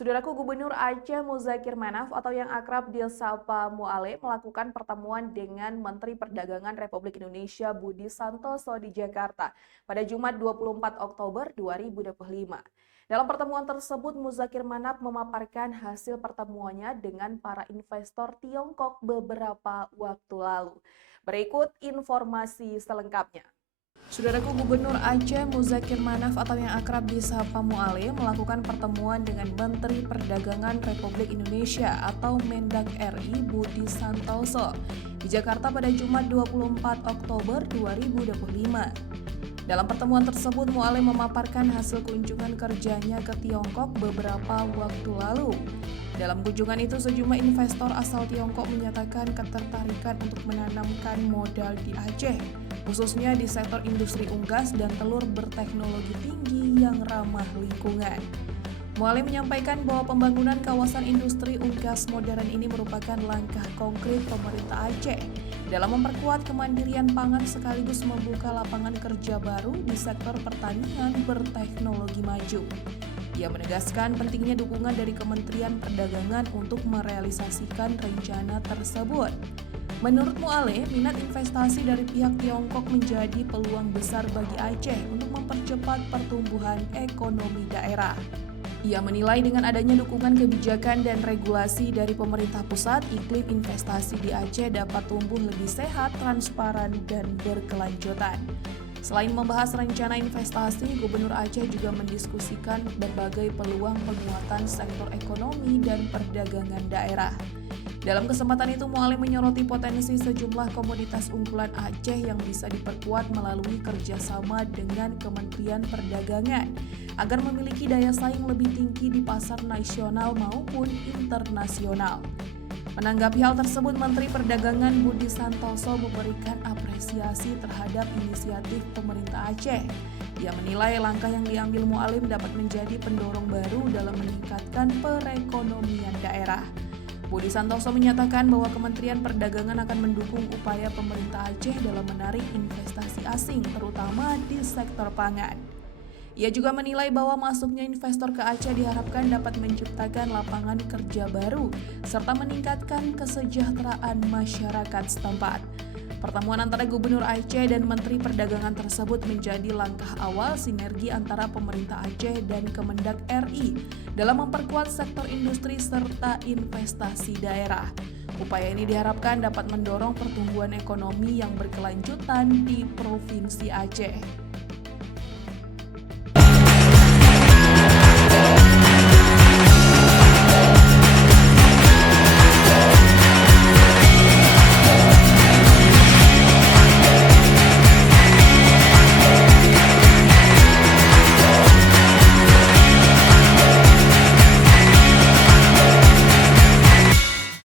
Saudaraku, Gubernur Aceh Muzakir Manaf atau yang akrab disapa Muale melakukan pertemuan dengan Menteri Perdagangan Republik Indonesia Budi Santoso di Jakarta pada Jumat 24 Oktober 2025. Dalam pertemuan tersebut, Muzakir Manaf memaparkan hasil pertemuannya dengan para investor Tiongkok beberapa waktu lalu. Berikut informasi selengkapnya. Saudaraku, Gubernur Aceh Muzakir Manaf atau yang akrab disapa Muale melakukan pertemuan dengan Menteri Perdagangan Republik Indonesia atau Mendak RI Budi Santoso di Jakarta pada Jumat 24 Oktober 2025. Dalam pertemuan tersebut, Muale memaparkan hasil kunjungan kerjanya ke Tiongkok beberapa waktu lalu. Dalam kunjungan itu, sejumlah investor asal Tiongkok menyatakan ketertarikan untuk menanamkan modal di Aceh, khususnya di sektor industri unggas dan telur berteknologi tinggi yang ramah lingkungan. Muale menyampaikan bahwa pembangunan kawasan industri unggas modern ini merupakan langkah konkret pemerintah Aceh dalam memperkuat kemandirian pangan sekaligus membuka lapangan kerja baru di sektor pertanian berteknologi maju. Ia menegaskan pentingnya dukungan dari Kementerian Perdagangan untuk merealisasikan rencana tersebut. Menurut Muale, minat investasi dari pihak Tiongkok menjadi peluang besar bagi Aceh untuk mempercepat pertumbuhan ekonomi daerah. Ia menilai dengan adanya dukungan kebijakan dan regulasi dari pemerintah pusat, iklim investasi di Aceh dapat tumbuh lebih sehat, transparan, dan berkelanjutan. Selain membahas rencana investasi, Gubernur Aceh juga mendiskusikan berbagai peluang penguatan sektor ekonomi dan perdagangan daerah. Dalam kesempatan itu, Muale menyoroti potensi sejumlah komoditas unggulan Aceh yang bisa diperkuat melalui kerjasama dengan Kementerian Perdagangan agar memiliki daya saing lebih tinggi di pasar nasional maupun internasional. Menanggapi hal tersebut, Menteri Perdagangan Budi Santoso memberikan apresiasi terhadap inisiatif pemerintah Aceh. Ia menilai langkah yang diambil Mualim dapat menjadi pendorong baru dalam meningkatkan perekonomian daerah. Budi Santoso menyatakan bahwa Kementerian Perdagangan akan mendukung upaya pemerintah Aceh dalam menarik investasi asing, terutama di sektor pangan. Ia juga menilai bahwa masuknya investor ke Aceh diharapkan dapat menciptakan lapangan kerja baru serta meningkatkan kesejahteraan masyarakat setempat. Pertemuan antara Gubernur Aceh dan Menteri Perdagangan tersebut menjadi langkah awal sinergi antara pemerintah Aceh dan Kemendak RI dalam memperkuat sektor industri serta investasi daerah. Upaya ini diharapkan dapat mendorong pertumbuhan ekonomi yang berkelanjutan di Provinsi Aceh.